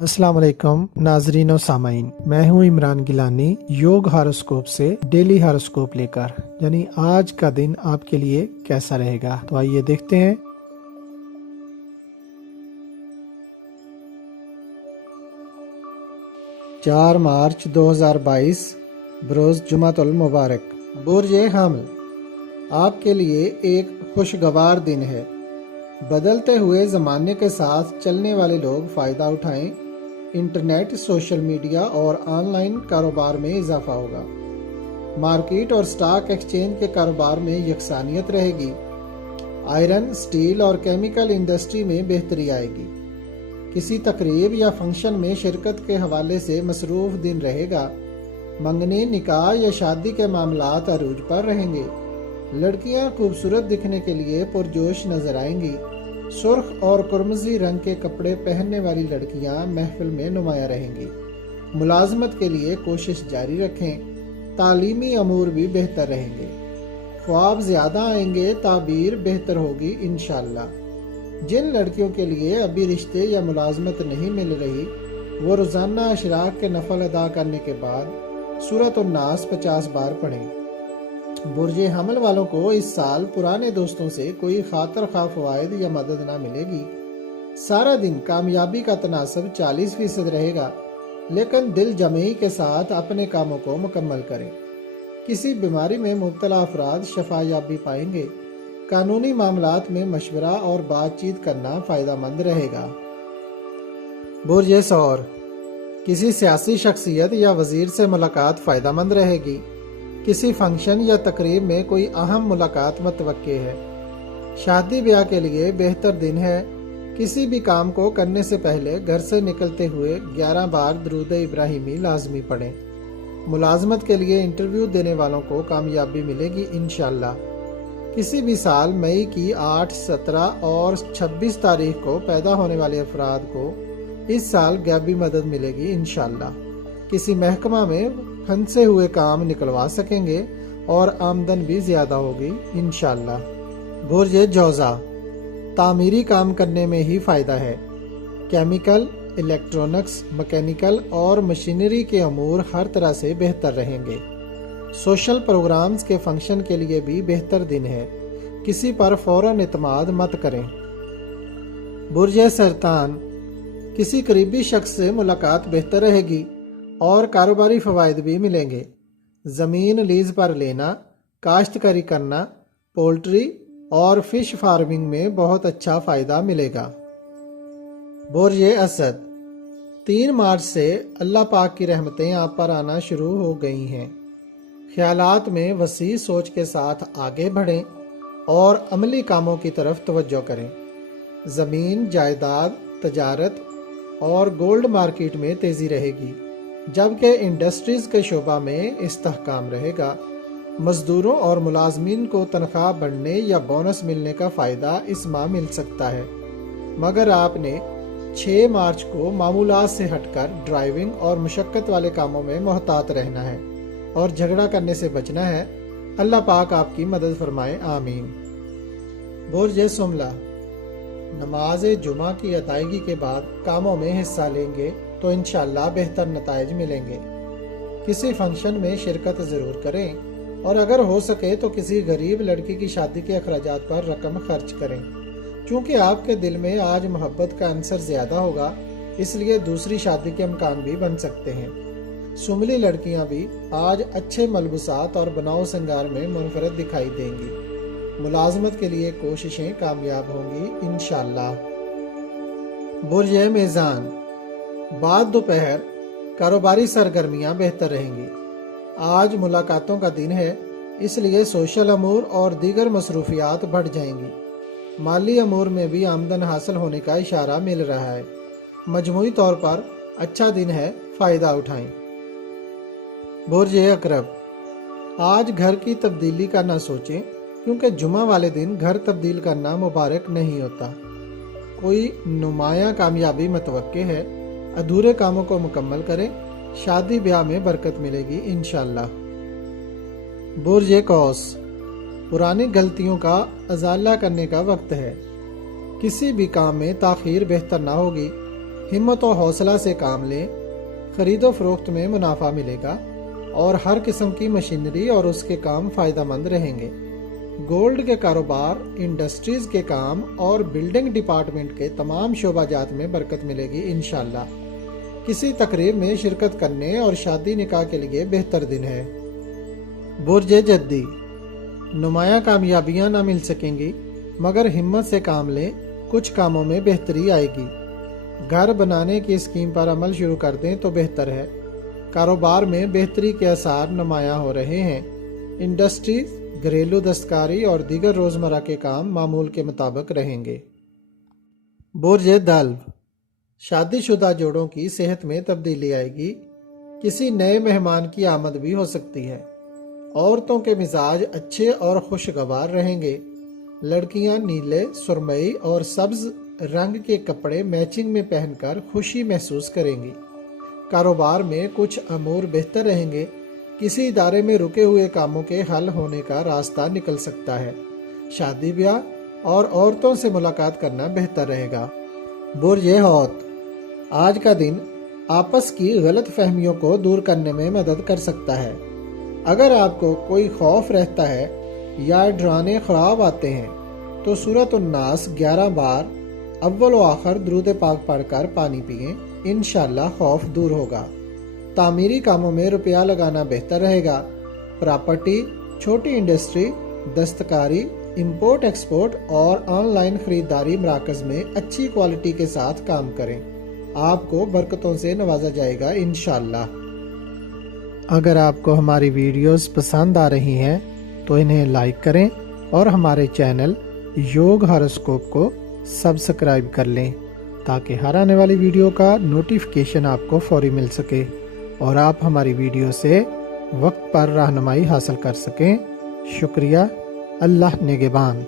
अस्सलाम वालेकुम नाजरीन और सामाइन, मैं हूं इमरान गिलानी योग हॉरोस्कोप से डेली हॉरोस्कोप लेकर, यानी आज का दिन आपके लिए कैसा रहेगा। तो आइए देखते हैं। चार मार्च 2022 बरोज जुमातुल मुबारक। बुर्ज हामिल, आपके लिए एक खुशगवार दिन है। बदलते हुए ज़माने के साथ चलने वाले लोग फ़ायदा उठाएं। इंटरनेट, सोशल मीडिया और ऑनलाइन कारोबार में इजाफा होगा। मार्केट और स्टॉक एक्सचेंज के कारोबार में यकसानियत रहेगी। आयरन, स्टील और केमिकल इंडस्ट्री में बेहतरी आएगी। किसी तकरीब या फंक्शन में शिरकत के हवाले से मसरूफ दिन रहेगा। मंगनी, निकाह या शादी के मामलात अरूज पर रहेंगे। लड़कियां खूबसूरत दिखने के लिए पुरजोश नजर आएंगी। सुर्ख और कुरमजी रंग के कपड़े पहनने वाली लड़कियां महफिल में नुमाया रहेंगी। मुलाजमत के लिए कोशिश जारी रखें। तालीमी अमूर भी बेहतर रहेंगे। ख्वाब ज्यादा आएंगे, ताबीर बेहतर होगी इंशाअल्लाह। जिन लड़कियों के लिए अभी रिश्ते या मुलाजमत नहीं मिल रही, वो रोजाना अशराक के नफल अदा करने के बाद सूरत नास 50 बार पढ़ें। बुर्ज हमल वालों को इस साल पुराने दोस्तों से कोई खातर खा फवायद या मदद ना मिलेगी। सारा दिन कामयाबी का तनासब 40% रहेगा, लेकिन दिल जमई के साथ अपने कामों को मुकम्मल करें। किसी बीमारी में मुब्तला अफराद शफायाबी पाएंगे। कानूनी मामलात में मशवरा और बातचीत करना फायदा मंद रहेगा। बुर्ज सौर, किसी सियासी शख्सियत या वजीर से मुलाकात फायदा मंद रहेगी। किसी फंक्शन या तकरीब में कोई अहम मुलाकात मुतवक्के है। शादी ब्याह के लिए बेहतर दिन है। किसी भी काम को करने से पहले घर से निकलते हुए 11 बार दरूद इब्राहिमी लाजमी पढ़ें। मुलाजमत के लिए इंटरव्यू देने वालों को कामयाबी मिलेगी इंशाअल्लाह। किसी भी साल मई की 8, 17 और 26 तारीख को पैदा होने वाले अफराद को इस साल गैबी मदद मिलेगी इंशाअल्लाह। किसी महकमा में फंसे हुए काम निकलवा सकेंगे और आमदन भी ज्यादा होगी इंशाअल्लाह। बुर्ज जौजा, तामीरी काम करने में ही फायदा है। केमिकल, इलेक्ट्रॉनिक्स, मैकेनिकल और मशीनरी के अमूर हर तरह से बेहतर रहेंगे। सोशल प्रोग्राम्स के फंक्शन के लिए भी बेहतर दिन है। किसी पर फौरन इतमाद मत करें। बुर्ज सरतान, किसी करीबी शख्स से मुलाकात बेहतर रहेगी और कारोबारी फवायद भी मिलेंगे। ज़मीन लीज पर लेना, काश्तकारी करना, पोल्ट्री और फिश फार्मिंग में बहुत अच्छा फ़ायदा मिलेगा। बुर्ज असद, 3 मार्च से अल्लाह पाक की रहमतें आप पर आना शुरू हो गई हैं। ख्यालात में वसी सोच के साथ आगे बढ़ें और अमली कामों की तरफ तवज्जो करें। ज़मीन, जायदाद, तजारत और गोल्ड मार्केट में तेज़ी रहेगी, जबकि इंडस्ट्रीज के शोबा में इस्तेहकाम रहेगा। मजदूरों और मुलाजमीन को तनख्वाह बढ़ने या बोनस मिलने का फ़ायदा इस माह मिल सकता है, मगर आपने 6 मार्च को मामूलात से हटकर ड्राइविंग और मुशक्क़त वाले कामों में मोहतात रहना है और झगड़ा करने से बचना है। अल्लाह पाक आपकी मदद फरमाए, आमीन। बुर्ज सुमला, नमाज जुमा की अदायगी के बाद कामों में हिस्सा लेंगे तो इंशाअल्लाह बेहतर नताइज मिलेंगे। किसी फंक्शन में शिरकत ज़रूर करें और अगर हो सके तो किसी गरीब लड़की की शादी के अखराजात पर रकम खर्च करें। क्योंकि आपके दिल में आज मोहब्बत का अंसर ज़्यादा होगा, इसलिए दूसरी शादी के इम्कान भी बन सकते हैं। सुमली लड़कियां भी आज अच्छे मलबूसात और बनाव श्रृंगार में मुनफरद दिखाई देंगी। मुलाजमत के लिए कोशिशें कामयाब होंगी इंशाअल्लाह। बुर्ज मीज़ान, बाद दोपहर कारोबारी सरगर्मियां बेहतर रहेंगी। आज मुलाकातों का दिन है, इसलिए सोशल अमूर और दीगर मसरूफियात बढ़ जाएंगी। माली अमूर में भी आमदन हासिल होने का इशारा मिल रहा है। मजमूई तौर पर अच्छा दिन है, फ़ायदा उठाएं। बुर्ज अकरब, आज घर की तब्दीली का ना सोचें, क्योंकि जुमा वाले दिन घर तब्दील करना मुबारक नहीं होता। कोई नुमाया कामयाबी मतवक्के है। अधूरे कामों को मुकम्मल करें। शादी ब्याह में बरकत मिलेगी इंशाअल्लाह। बुर्ज कौस, पुरानी गलतियों का अजाला करने का वक्त है। किसी भी काम में ताखीर बेहतर ना होगी। हिम्मत और हौसला से काम लें, खरीदो फरोख्त में मुनाफा मिलेगा और हर किस्म की मशीनरी और उसके काम फ़ायदेमंद रहेंगे। गोल्ड के कारोबार, इंडस्ट्रीज़ के काम और बिल्डिंग डिपार्टमेंट के तमाम शोबाजात में बरकत मिलेगी इंशाअल्लाह। किसी तकरीब में शिरकत करने और शादी निकाह के लिए बेहतर दिन है। बुर्ज जद्दी, नुमाया कामयाबियां ना मिल सकेंगी मगर हिम्मत से काम लें, कुछ कामों में बेहतरी आएगी। घर बनाने की स्कीम पर अमल शुरू कर दें तो बेहतर है। कारोबार में बेहतरी के आसार नुमाया हो रहे हैं। इंडस्ट्री, घरेलू दस्तकारी और दीगर रोज़मर्रा के काम मामूल के मुताबिक रहेंगे। बुर्ज दल्व, शादीशुदा जोड़ों की सेहत में तब्दीली आएगी। किसी नए मेहमान की आमद भी हो सकती है। औरतों के मिजाज अच्छे और खुशगवार रहेंगे। लड़कियां नीले, सुरमई और सब्ज रंग के कपड़े मैचिंग में पहनकर खुशी महसूस करेंगी। कारोबार में कुछ अमूर बेहतर रहेंगे। किसी इदारे में रुके हुए कामों के हल होने का रास्ता निकल सकता है। शादी ब्याह और औरतों से मुलाकात करना बेहतर रहेगा। बुर्ज हौत, आज का दिन आपस की गलत फहमियों को दूर करने में मदद कर सकता है। अगर आपको कोई खौफ रहता है या डराने ख्वाब आते हैं तो सूरत उन्नास 11 बार अव्वल व आखिर दुरूद पाक पढ़कर पानी पिएं, इंशाअल्लाह खौफ दूर होगा। तामीरी कामों में रुपया लगाना बेहतर रहेगा। प्रॉपर्टी, छोटी इंडस्ट्री, दस्तकारी, इंपोर्ट एक्सपोर्ट और ऑनलाइन खरीदारी मराकज़ में अच्छी क्वालिटी के साथ काम करें। आपको बरकतों से नवाजा जाएगा इंशाअल्लाह। अगर आपको हमारी वीडियोस पसंद आ रही हैं तो इन्हें लाइक करें और हमारे चैनल योग हॉरोस्कोप को सब्सक्राइब कर लें ताकि हर आने वाली वीडियो का नोटिफिकेशन आपको फौरी मिल सके और आप हमारी वीडियो से वक्त पर रहनुमाई हासिल कर सकें। शुक्रिया। अल्लाह निगहबान।